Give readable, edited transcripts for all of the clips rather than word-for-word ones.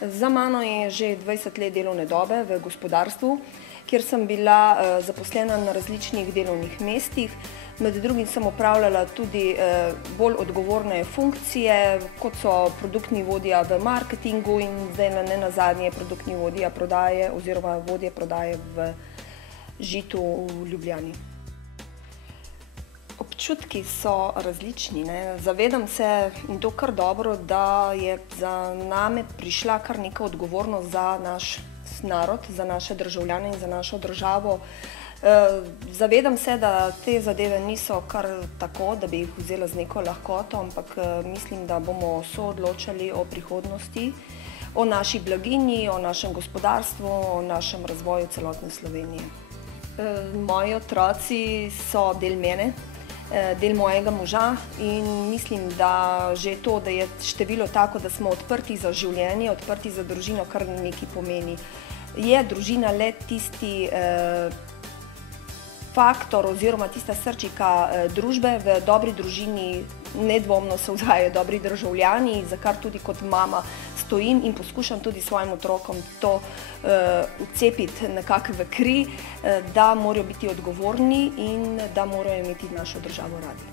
Za mano je že 20 let delovne dobe v gospodarstvu, kjer sem bila zaposlena na različnih delovnih mestih. Med drugim sem opravljala tudi bolj odgovorne funkcije, kot so produktni vodja v marketingu in zdaj ne nazadnje produktni vodja prodaje oziroma vodja prodaje v Žitu v Ljubljani. Občutki so različni. Zavedam se, in to kar dobro, da je za name prišla kar neka odgovornost za naš narod, za naše državljane in za našo državo. Zavedam se, da te zadeve niso kar tako, da bi jih vzela z neko lahkoto, ampak mislim, da bomo soodločali o prihodnosti, o naši blaginji, o našem gospodarstvu, o našem razvoju celotne Slovenije. Moji otroci so del mene, del mojega moža in mislim, da že to, da je število tako, da smo odprti za življenje, odprti za družino, kar nekaj pomeni. Je družina le tisti faktor oziroma tista srčika družbe. V dobri družini nedvomno se vzgajajo dobri državljani, za kar tudi kot mama stojim in poskušam tudi svojim otrokom to vcepiti nekako v kri, da morajo biti odgovorni in da morajo imeti našo državo radi.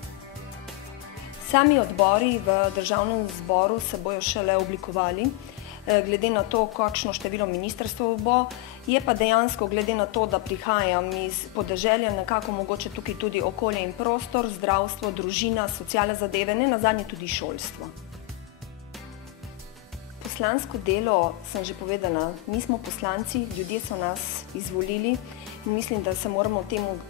Sami odbori v Državnem zboru se bojo šele oblikovali, glede na to, kakšno število ministrstev bo, je pa dejansko glede na to, da prihajam iz podeželja, nekako mogoče tukaj tudi okolje in prostor, zdravstvo, družina, socialne zadeve, ne nazadnje tudi šolstvo. Poslansko delo sem že povedala, mi smo poslanci, ljudje so nas izvolili in mislim, da se moramo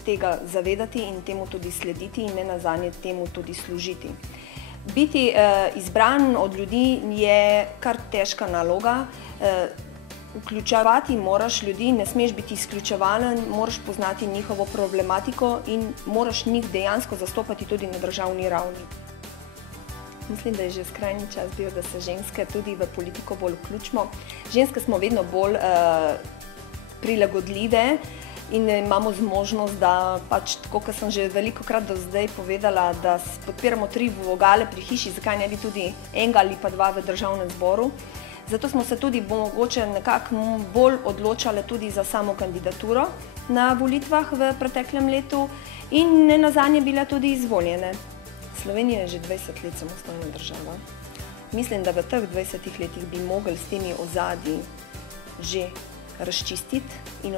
tega zavedati in temu tudi slediti in ne nazadnje temu tudi služiti. Biti izbran od ljudi je kar težka naloga. Vključevati moraš ljudi, ne smeš biti izključevalen, moraš poznati njihovo problematiko in moraš njih dejansko zastopati tudi na državni ravni. Mislim, da je že skrajni čas bil, da se ženske tudi v politiko bolj vključimo. Ženske smo vedno bolj prilagodljive in imamo zmožnost, da pač, tako kot sem že velikokrat do zdaj povedala, da podpiramo 3 vogale pri hiši, zakaj ne bi tudi enega ali pa 2 v Državnem zboru. Zato smo se tudi mogoče nekako bolj odločale tudi za samo kandidaturo na volitvah v preteklem letu in ne nazadnje bile tudi izvoljene. Slovenija je že 20 let samostojna država. Mislim, da v teh 20 letih bi mogli s temi ozadji že razčistiti in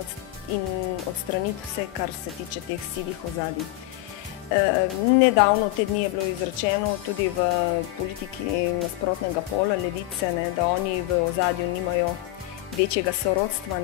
odstraniti vse, kar se tiče teh sivih ozadij. Nedavno te dni je bilo izrečeno tudi v politiki nasprotnega pola, levice, da oni v ozadju nimajo večjega sorodstva.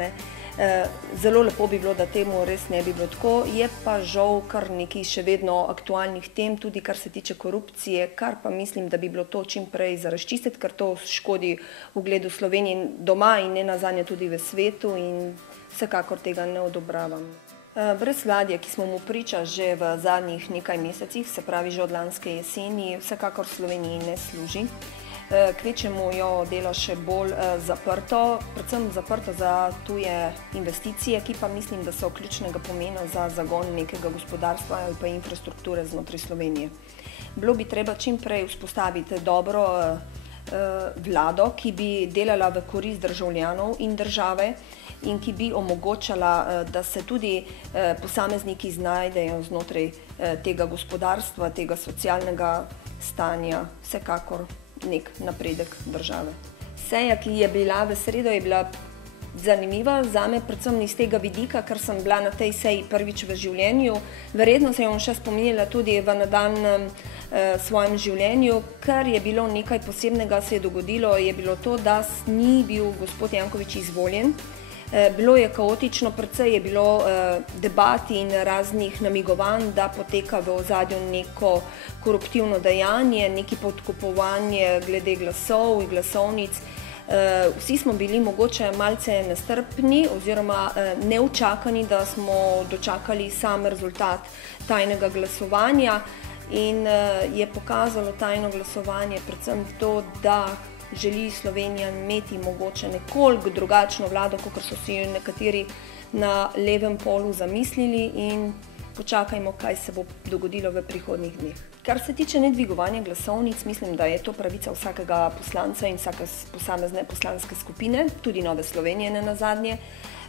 Zelo lepo bi bilo, da temu res ne bi bilo tako, je pa žal kar nekaj še vedno aktualnih tem, tudi kar se tiče korupcije, kar pa mislim, da bi bilo to čim prej za razčistiti, ker to škodi ugledu Slovenije doma in ne nazadnje tudi v svetu in vsekakor tega ne odobravam. Brezvladje, ki smo mu priča že v zadnjih nekaj mesecih, se pravi že od lanske jeseni, vsekakor Sloveniji ne služi. Kvečjemu jo dela še bolj zaprto, predvsem zaprto za tuje investicije, ki pa mislim, da so ključnega pomena za zagon nekega gospodarstva ali pa infrastrukture znotraj Slovenije. Bilo bi treba čim prej vzpostaviti dobro vlado, ki bi delala v korist državljanov in države in ki bi omogočala, da se tudi posamezniki znajdejo znotraj tega gospodarstva, tega socialnega stanja, vsekakor nek napredek države. Seja, ki je bila v sredo, je bila zanimiva zame, predvsem iz tega vidika, ker sem bila na tej seji prvič v življenju. Verjetno se bom še spominjala tudi v nadaljnjem svojem življenju, ker je bilo nekaj posebnega, se je dogodilo, je bilo to, da ni bil gospod Janković izvoljen. Bilo je kaotično, predvsej je bilo debat in raznih namigovanj, da poteka v ozadju neko koruptivno dejanje, neki podkupovanje glede glasov in glasovnic. Vsi smo bili mogoče malce nestrpni oziroma neučakani, da smo dočakali sam rezultat tajnega glasovanja in je pokazalo tajno glasovanje predvsem to, da želi Slovenija imeti mogoče nekoliko drugačno vlado, kot so si nekateri na levem polu zamislili in počakajmo, kaj se bo dogodilo v prihodnjih dneh. Kar se tiče nedvigovanja glasovnic, mislim, da je to pravica vsakega poslanca in vsake posamezne poslanske skupine, tudi Nove Slovenije nenazadnje.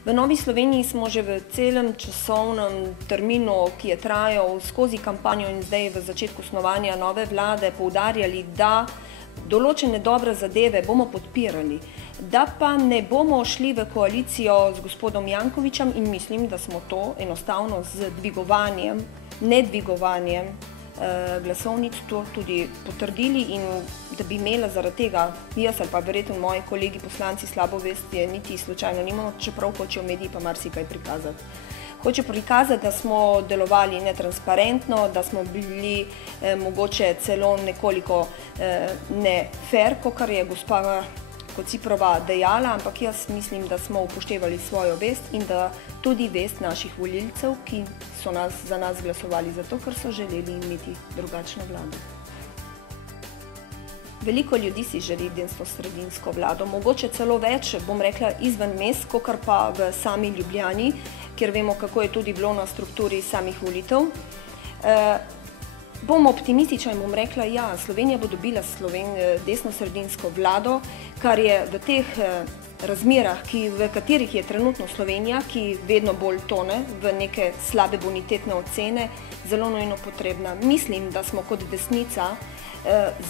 V Novi Sloveniji smo že v celem časovnem terminu, ki je trajal skozi kampanjo in zdaj v začetku snovanja nove vlade, poudarjali, da določene dobre zadeve bomo podpirali, da pa ne bomo šli v koalicijo z gospodom Jankovićem in mislim, da smo to enostavno z nedvigovanjem glasovnic to tudi potrdili in da bi imela zaradi tega jaz ali pa verjetno moji kolegi poslanci slabo vest, je niti slučajno nimamo, čeprav hočejo mediji pa marsikaj prikazati. Hoče prikazati, da smo delovali netransparentno, da smo bili mogoče celo nekoliko ne fair, kakor je gospa Kociprova dejala, ampak jaz mislim, da smo upoštevali svojo vest in da tudi vest naših volilcev, ki so za nas glasovali zato, ker so želeli imeti drugačno vlado. Veliko ljudi si želi desnosredinsko vlado, mogoče celo več, bom rekla, izven mest, kakor pa v sami Ljubljani, kjer vemo, kako je tudi bilo na strukturi samih volitev. Bom optimistična in bom rekla, ja, Slovenija bo dobila desnosredinsko vlado, kar je v teh razmerah, v katerih je trenutno Slovenija, ki vedno bolj tone v neke slabe bonitetne ocene, zelo nujno potrebna. Mislim, da smo kot desnica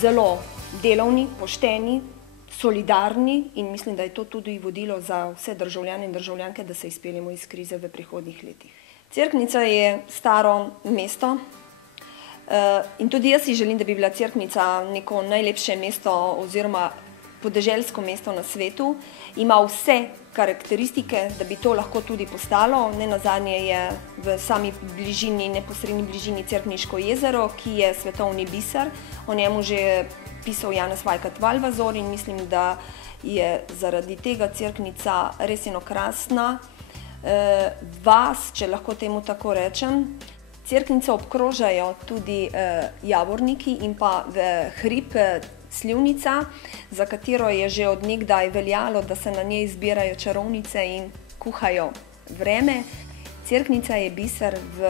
zelo delovni, pošteni, solidarni in mislim, da je to tudi vodilo za vse državljane in državljanke, da se izpeljemo iz krize v prihodnjih letih. Cerknica je staro mesto. In tudi jaz si želim, da bi bila Cerknica neko najlepše mesto oziroma podeželsko mesto na svetu. Ima vse karakteristike, da bi to lahko tudi postalo. Nenazadnje je v sami bližini, neposredni bližini Cerkniško jezero, ki je svetovni biser. O njemu že pisal Janez Vajkard Valvazor in mislim, da je zaradi tega Cerknica res krasna vas, če lahko temu tako rečem. Cerknico obkrožajo tudi javorniki in pa hrib Slivnica, za katero je že od nekdaj veljalo, da se na njej zbirajo čarovnice in kuhajo vreme. Cerknica je biser v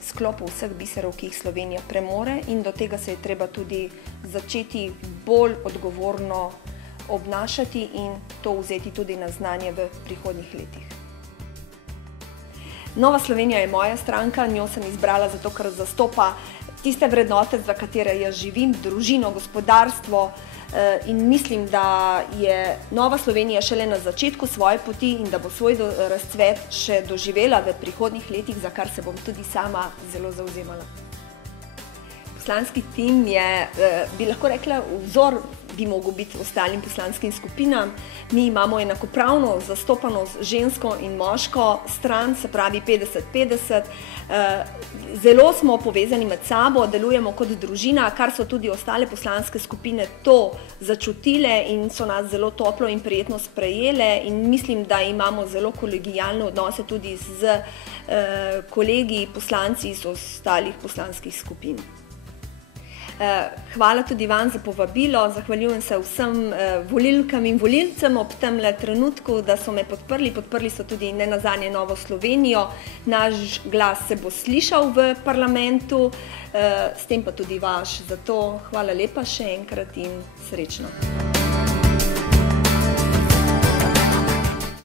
sklopu vseh biserov, ki jih Slovenija premore in do tega se je treba tudi začeti bolj odgovorno obnašati in to vzeti tudi na znanje v prihodnjih letih. Nova Slovenija je moja stranka, njo sem izbrala zato, ker zastopa tiste vrednote, za katere jaz živim, družino, gospodarstvo in mislim, da je Nova Slovenija šele na začetku svoje poti in da bo svoj razcvet še doživela v prihodnjih letih, za kar se bom tudi sama zelo zavzemala. Poslanski tim je, bi lahko rekla, vzor bi mogel biti ostalim poslanskim skupinam. Mi imamo enakopravno zastopanost žensko in moško stran, se pravi 50-50. Zelo smo povezani med sabo, delujemo kot družina, kar so tudi ostale poslanske skupine to začutile in so nas zelo toplo in prijetno sprejele in mislim, da imamo zelo kolegijalne odnose tudi z kolegi poslanci iz ostalih poslanskih skupin. Hvala tudi vam za povabilo, zahvaljujem se vsem volilkam in volilcem ob temle trenutku, da so me podprli so tudi nenazadnje Novo Slovenijo, naš glas se bo slišal v parlamentu, s tem pa tudi vaš, zato hvala lepa še enkrat in srečno.